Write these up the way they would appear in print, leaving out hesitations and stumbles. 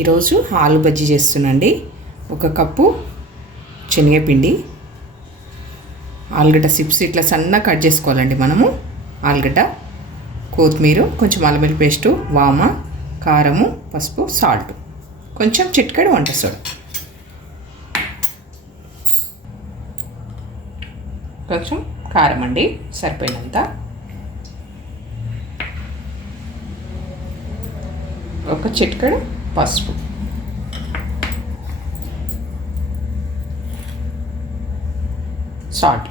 ఈరోజు ఆలు బజ్జీ చేస్తున్నాండి. 1 కప్పు శనగపిండి, ఆలుగడ్డ చిప్స్ ఇట్లా సన్నగా కట్ చేసుకోవాలండి. మనము ఆలుగడ్డ, కొత్తిమీర, కొంచెం అల్లం వెల్లుల్లి పేస్టు, వామ, కారము, పసుపు, సాల్ట్, కొంచెం చిటికెడు వంట సోడా, కొంచెం కారం అండి సరిపోయినంత, ఒక చిటికెడు పసుపు, సాల్ట్,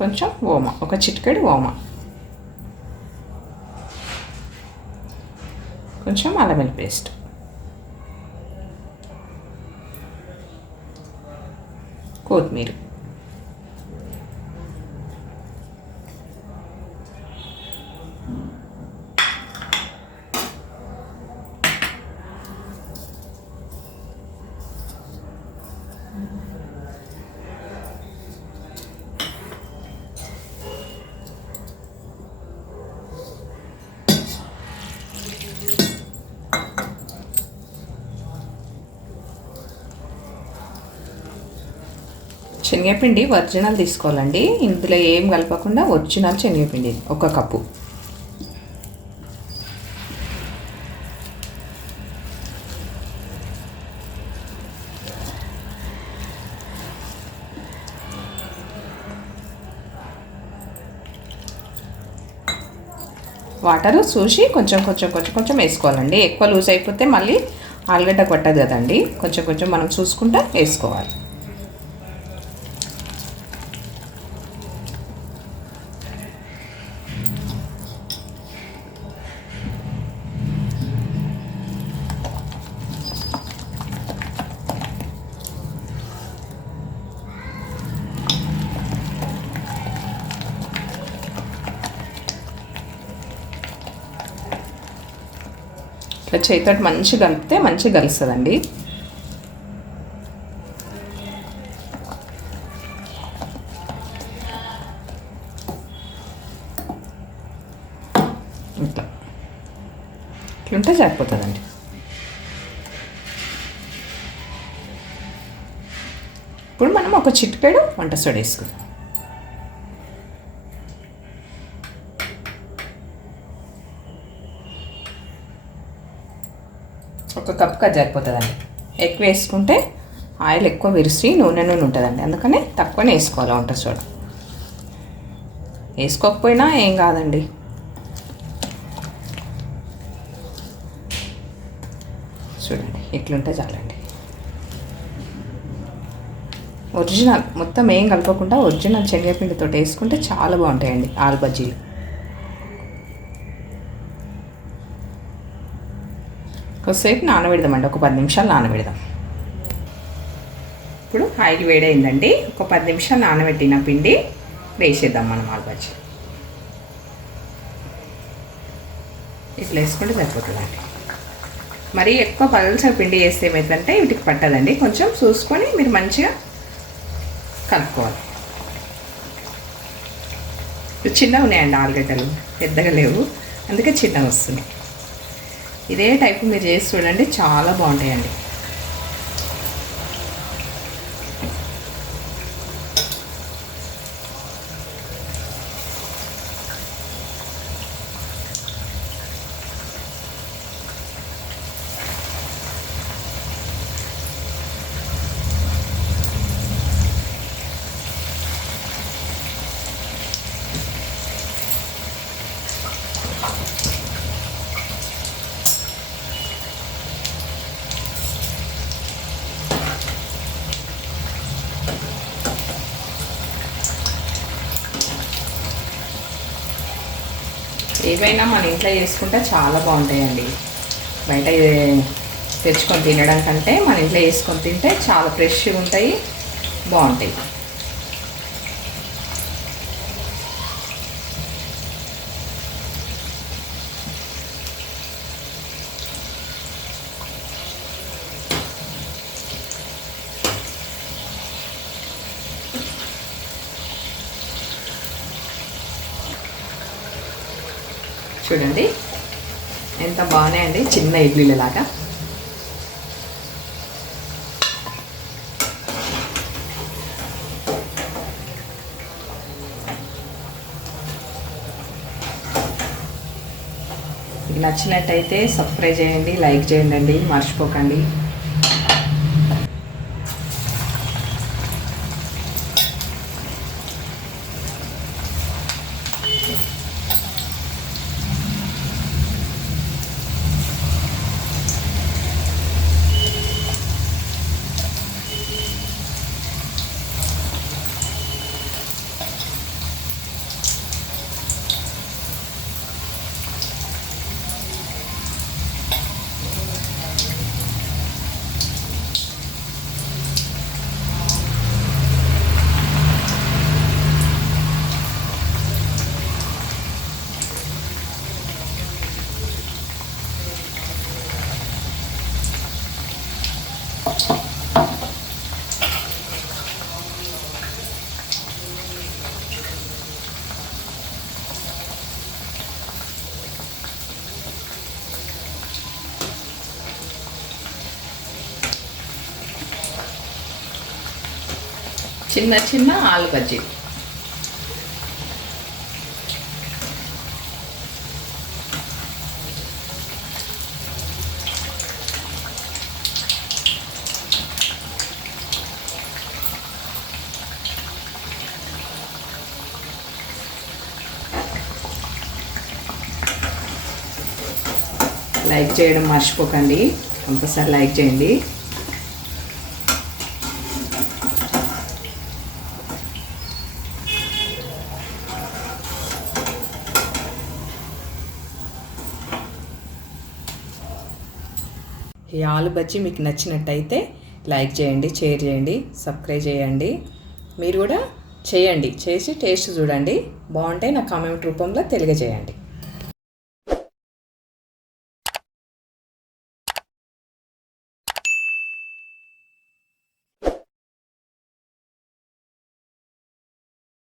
కొంచెం ఓమ, ఒక చిటికెడు ఓమ, కొంచెం అల్లం వెల్లుల్లి పేస్ట్, కొత్తిమీర, శనగపిండి ఒరిజినల్ తీసుకోవాలండి. ఇందులో ఏం కలపకుండా ఒరిజినల్ శనగపిండి 1 కప్పు. వాటర్ చూసి కొంచెం వేసుకోవాలండి. ఎక్కువ లూజ్ అయిపోతే మళ్ళీ ఆలుగడ్డ పట్టదు కదండి. కొంచెం మనం చూసుకుంటా వేసుకోవాలి. ఇట్లా చేతితో మంచిగా కలిపితే మంచిగా కలుస్తుందండి. ఇట్లుంటే సరిపోతుందండి. ఇప్పుడు మనం ఒక చిటికెడు వంట సోడా వేసుకుందాం. ఒక కప్కి అది సరిపోతుందండి. ఎక్కువ వేసుకుంటే ఆయిల్ ఎక్కువ విరిసి నూనె ఉంటుందండి. అందుకని తక్కువనే వేసుకోవాలి వంట సోడా. వేసుకోకపోయినా ఏం కాదండి. చూడండి ఇట్లుంటే చాలండి. ఒరిజినల్ మొత్తం ఏం కలపకుండా ఒరిజినల్ శనగపిండితో వేసుకుంటే చాలా బాగుంటాయండి ఆలు బజ్జీలు. కొద్దిసేపు నానబెడదామండి. ఒక 10 నిమిషాలు నానబెడదాం. ఇప్పుడు ఆయిల్ వేడైందండి. ఒక 10 నిమిషాలు నానబెట్టిన పిండి వేసేద్దాం మనం ఆలు బజ్జీ. ఇట్లా వేసుకుంటే సరిపోతుందండి. మరీ ఎక్కువ పల్చగా పిండి వేస్తే ఏమవుతుందంటే వీటికి పట్టదండి. కొంచెం చూసుకొని మీరు మంచిగా కలుపుకోవాలి. చిన్నగా ఉన్నాయండి ఆలుగడ్డలు, పెద్దగా లేవు, అందుకే చిన్నగా వస్తున్నాయి. ఇదే టైపు మీరు చేసి చూడండి, చాలా బాగుంటాయండి. ఏవైనా మన ఇంట్లో చేసుకుంటే చాలా బాగుంటాయండి. బయట తెచ్చుకొని తినడం కంటే మన ఇంట్లో వేసుకొని తింటే చాలా ఫ్రెష్గా ఉంటాయి, బాగుంటాయి. చూడండి ఎంత బాగున్నాయండి, చిన్న ఇడ్లీలలాగా. మీకు నచ్చినట్టయితే సబ్స్క్రైబ్ చేయండి, లైక్ చేయండి, మర్చిపోకండి. చిన్న చిన్న ఆలు బజ్జీ. లైక్ చేయడం మర్చిపోకండి, కంపల్సరీ లైక్ చేయండి. ఈ ఆలు బజ్జీ మీకు నచ్చినట్టయితే లైక్ చేయండి, షేర్ చేయండి, సబ్స్క్రైబ్ చేయండి. మీరు కూడా చేయండి, చేసి టేస్ట్ చూడండి. బాగుంటే నా కామెంట్ రూపంలో తెలియజేయండి.